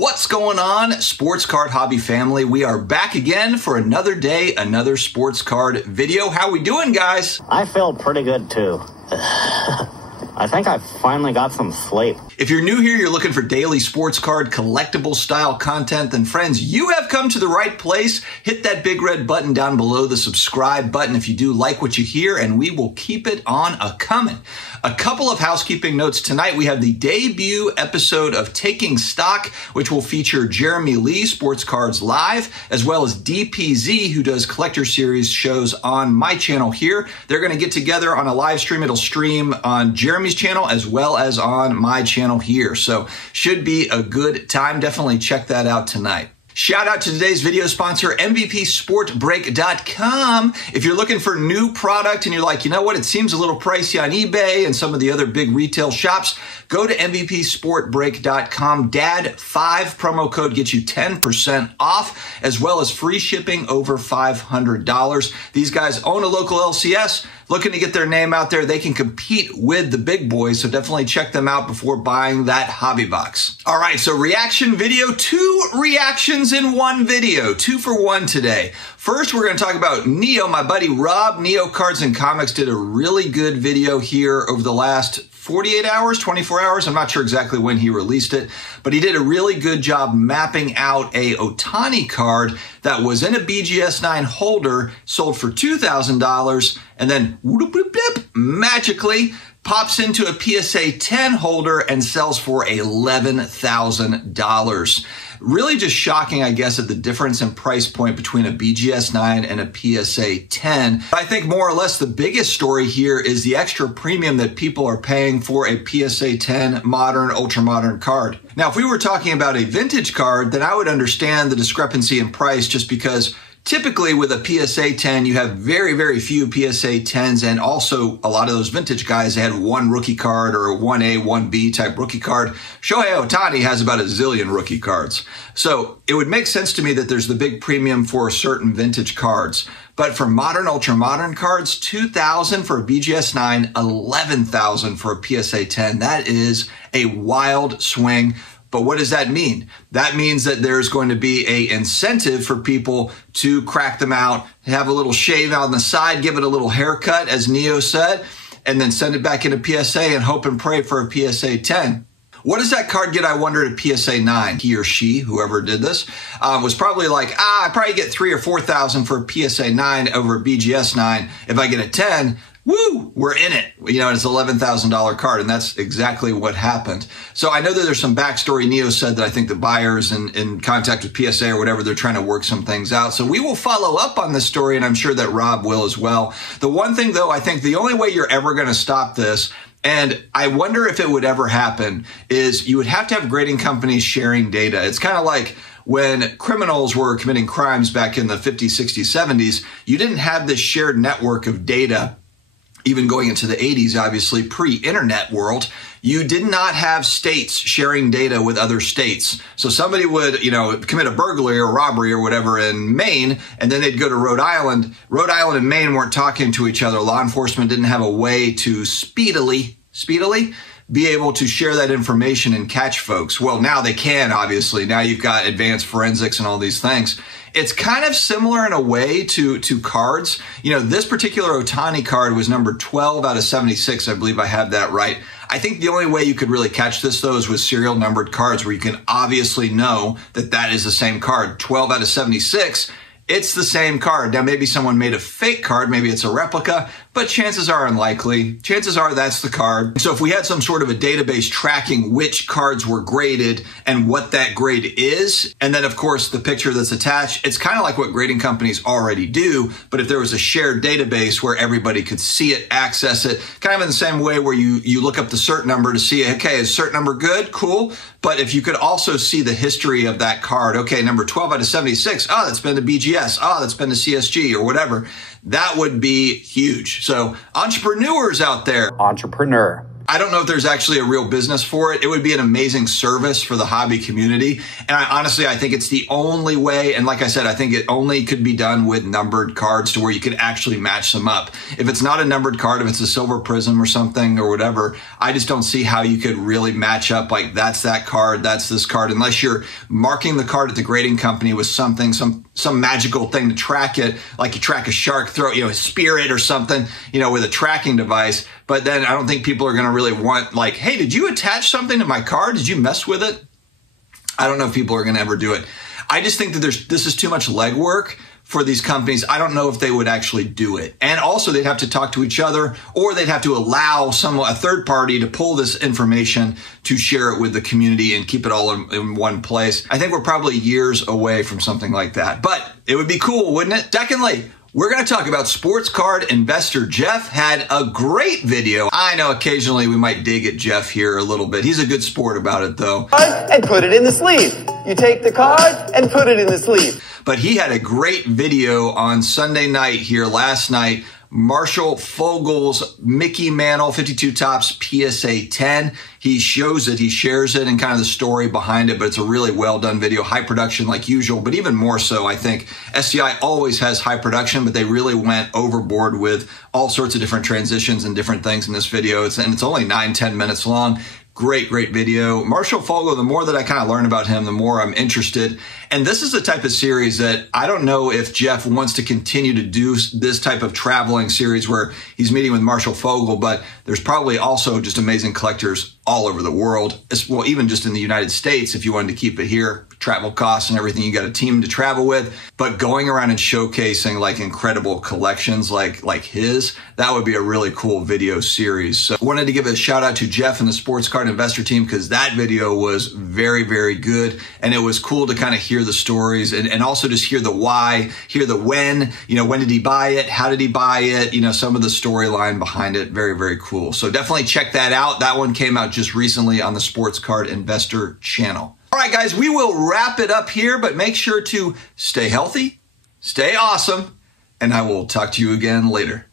What's going on, sports card hobby family? We are back again for another day, another sports card video. How we doing, guys? I feel pretty good too. I think I finally got some sleep. If you're new here, you're looking for daily sports card collectible style content, then friends, you have come to the right place. Hit that big red button down below, the subscribe button, if you do like what you hear, and we will keep it on a-coming. A couple of housekeeping notes tonight. We have the debut episode of Taking Stock, which will feature Jeremy Lee, Sports Cards Live, as well as DPZ, who does collector series shows on my channel here. They're going to get together on a live stream. It'll stream on Jeremy's channel as well as on my channel here. So should be a good time. Definitely check that out tonight. Shout out to today's video sponsor, MVPSportBreak.com. If you're looking for new product and you're like, you know what, it seems a little pricey on eBay and some of the other big retail shops, go to MVPSportBreak.com. DAD5 promo code gets you 10% off, as well as free shipping over $500. These guys own a local LCS, looking to get their name out there. They can compete with the big boys, so definitely check them out before buying that hobby box. All right, so reaction video, 2 reactions in one video, 2 for 1 today. First, we're going to talk about Neo. My buddy Rob, Neo Cards and Comics, did a really good video here over the last 48 hours, 24 hours. I'm not sure exactly when he released it, but he did a really good job mapping out a Ohtani card that was in a BGS 9 holder, sold for $2,000, and then magically pops into a PSA 10 holder and sells for $11,000. Really just shocking, I guess, at the difference in price point between a BGS 9 and a PSA 10. I think more or less the biggest story here is the extra premium that people are paying for a PSA 10 modern, ultra modern card. Now, if we were talking about a vintage card, then I would understand the discrepancy in price, just because typically with a PSA 10, you have very, very few PSA 10s, and also a lot of those vintage guys had one rookie card or a 1A, 1B type rookie card. Shohei Ohtani has about a zillion rookie cards. So it would make sense to me that there's the big premium for certain vintage cards. But for modern, ultra modern cards, $2,000 for a BGS 9, $11,000 for a PSA 10. That is a wild swing. But what does that mean? That means that there's going to be an incentive for people to crack them out, have a little shave on the side, give it a little haircut, as Neo said, and then send it back into PSA and hope and pray for a PSA 10. What does that card get, I wonder, at PSA 9? He or she, whoever did this, was probably like, I probably get $3,000 or $4,000 for a PSA 9 over a BGS 9. If I get a 10, woo, we're in it. You know, it's an $11,000 card, and that's exactly what happened. So I know that there's some backstory. Neo said that I think the buyers in contact with PSA or whatever, they're trying to work some things out. So we will follow up on this story, and I'm sure that Rob will as well. The one thing, though, I think the only way you're ever going to stop this, and I wonder if it would ever happen, is you would have to have grading companies sharing data. It's kind of like when criminals were committing crimes back in the 50s, 60s, 70s, you didn't have this shared network of data. Even going into the 80s, obviously, pre-internet world, you did not have states sharing data with other states. So somebody would, you know, commit a burglary or robbery or whatever in Maine, and then they'd go to Rhode Island. Rhode Island and Maine weren't talking to each other. Law enforcement didn't have a way to speedily be able to share that information and catch folks. Well, now they can, obviously. Now you've got advanced forensics and all these things. It's kind of similar in a way to cards. You know, this particular Ohtani card was number 12 out of 76. I believe I have that right. I think the only way you could really catch this, though, is with serial numbered cards, where you can obviously know that that is the same card. 12 out of 76. It's the same card. Now, maybe someone made a fake card. Maybe it's a replica, but chances are unlikely. Chances are that's the card. So if we had some sort of a database tracking which cards were graded and what that grade is, and then, of course, the picture that's attached, it's kind of like what grading companies already do, but if there was a shared database where everybody could see it, access it, kind of in the same way where you look up the cert number to see, okay, is cert number good? Cool. But if you could also see the history of that card, okay, number 12 out of 76, oh, that's been the BGS, oh, that's been the CSG or whatever, that would be huge. So entrepreneurs out there. Entrepreneur. I don't know if there's actually a real business for it. It would be an amazing service for the hobby community. And honestly, I think it's the only way. And like I said, I think it only could be done with numbered cards to where you could actually match them up. If it's not a numbered card, if it's a silver prism or something or whatever, I just don't see how you could really match up like that's that card, that's this card, unless you're marking the card at the grading company with something, some magical thing to track it, like you track a shark throat, a spirit or something, with a tracking device. But then I don't think people are going to really want like, hey, did you attach something to my card? Did you mess with it? I don't know if people are going to ever do it. I just think that this is too much legwork for these companies. I don't know if they would actually do it. And also they'd have to talk to each other, or they'd have to allow a third party to pull this information to share it with the community and keep it all in one place. I think we're probably years away from something like that, but it would be cool, wouldn't it? Secondly, we're going to talk about sports card investor Jeff. Had a great video. I know occasionally we might dig at Jeff here a little bit. He's a good sport about it though. And put it in the sleeve. You take the card and put it in the sleeve. But he had a great video on Sunday night here last night. Marshall Fogel's Mickey Mantle 52 Topps PSA 10. He shows it, he shares it, and kind of the story behind it, but it's a really well done video. High production like usual, but even more so, I think. SCI always has high production, but they really went overboard with all sorts of different transitions and different things in this video. It's only 9-10 minutes long. Great video. Marshall Fogel, the more that I kind of learn about him, the more I'm interested. And this is the type of series that I don't know if Jeff wants to continue to do this type of traveling series where he's meeting with Marshall Fogel, but there's probably also just amazing collectors all over the world. Well, even just in the United States, if you wanted to keep it here, travel costs and everything, you got a team to travel with, but going around and showcasing like incredible collections like his, that would be a really cool video series. So I wanted to give a shout out to Jeff and the Sports Card Investor team because that video was very good. And it was cool to kind of hear the stories and also just hear the why, hear the when, when did he buy it? How did he buy it? Some of the storyline behind it. Very cool. So definitely check that out. That one came out just recently on the Sports Card Investor channel. All right, guys, we will wrap it up here, but make sure to stay healthy, stay awesome, and I will talk to you again later.